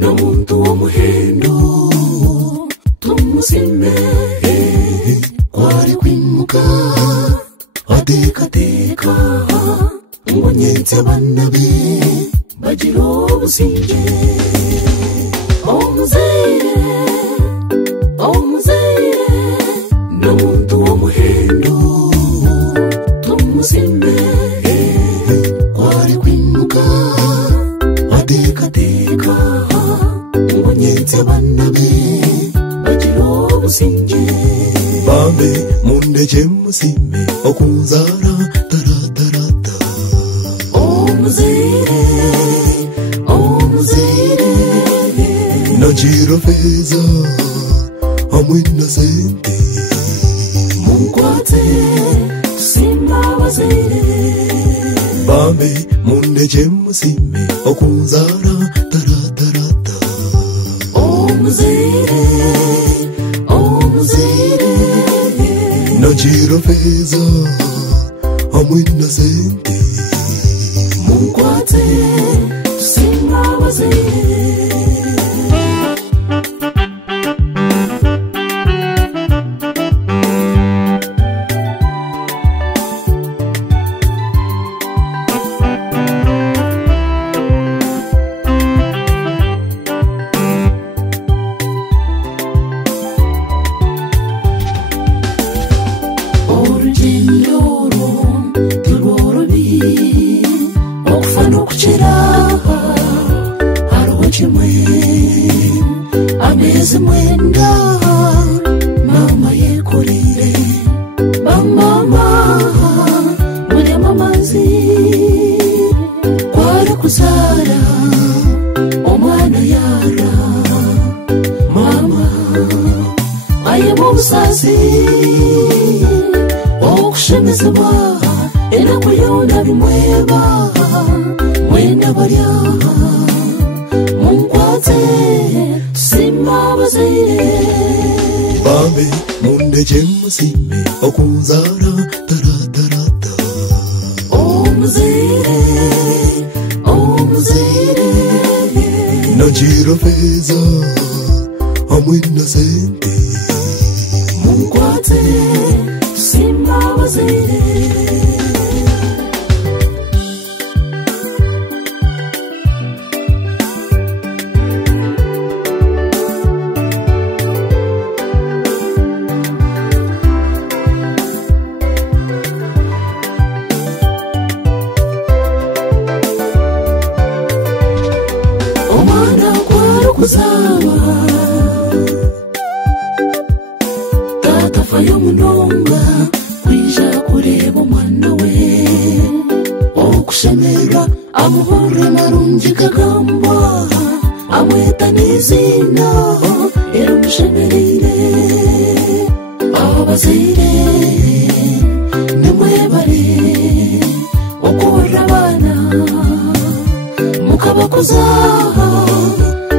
n'omuntu w'omuhendo tumusime kwari kwimuka atekateka ngo nyenze abana be bagira obusinge omuzeire n'omuntu w'omuhendo tumusime kwari kwimuka atekateka ngo nyenze abana be bagira obusinge bambe mundeje musime okunzara taratarata omuzeire najiro feza amwina sente munkwate tusimba abazeire bambe mundeje musime okunzara taratarata omuzeire najiro feza amwina sente munkwate tusimba abazeire ameze mwenda mama yekurire bamama muri mamazi kwari kuzara umwana yara mama aye mu busazi okushemeza ba era kuyona bimweba mwenda barya munkwate tusimba abazeire bambe mundeje musime okunzara taratarata omuzeire najiro feza amwina sente munkwate tusimba abazeire kuzaba tata fayo munonga kwija kureba umwana we okushemerwa amuhore marungi kagamba amweta n'izina era umushemerire abazeire nimwebare okora abana mukabakuza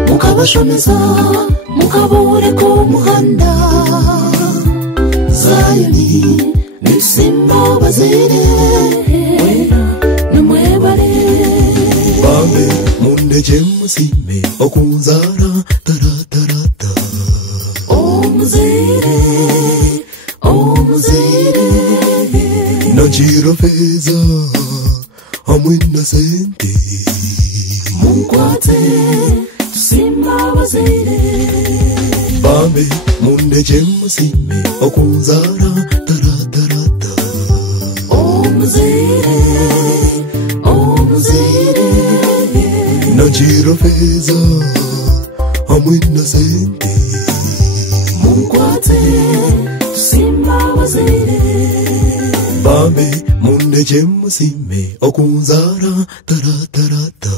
mukabashomeza mukaboreka umuhanda zayoni nisimba abazeire nimwebare bambe mundeje musime okunzara taratarata omuzeire najiro feza amwina sente munkwate tusimba abazeire bambe mundeje musime okunzara taratarata omuzeire najiro feza amwina sente munkwate tusimba abazeire bambe mundeje musime okunzara taratarata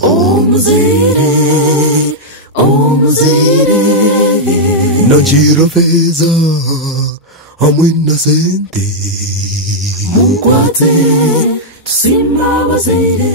omuzeire najiro feza amwina sente munkwate tusimba abazeire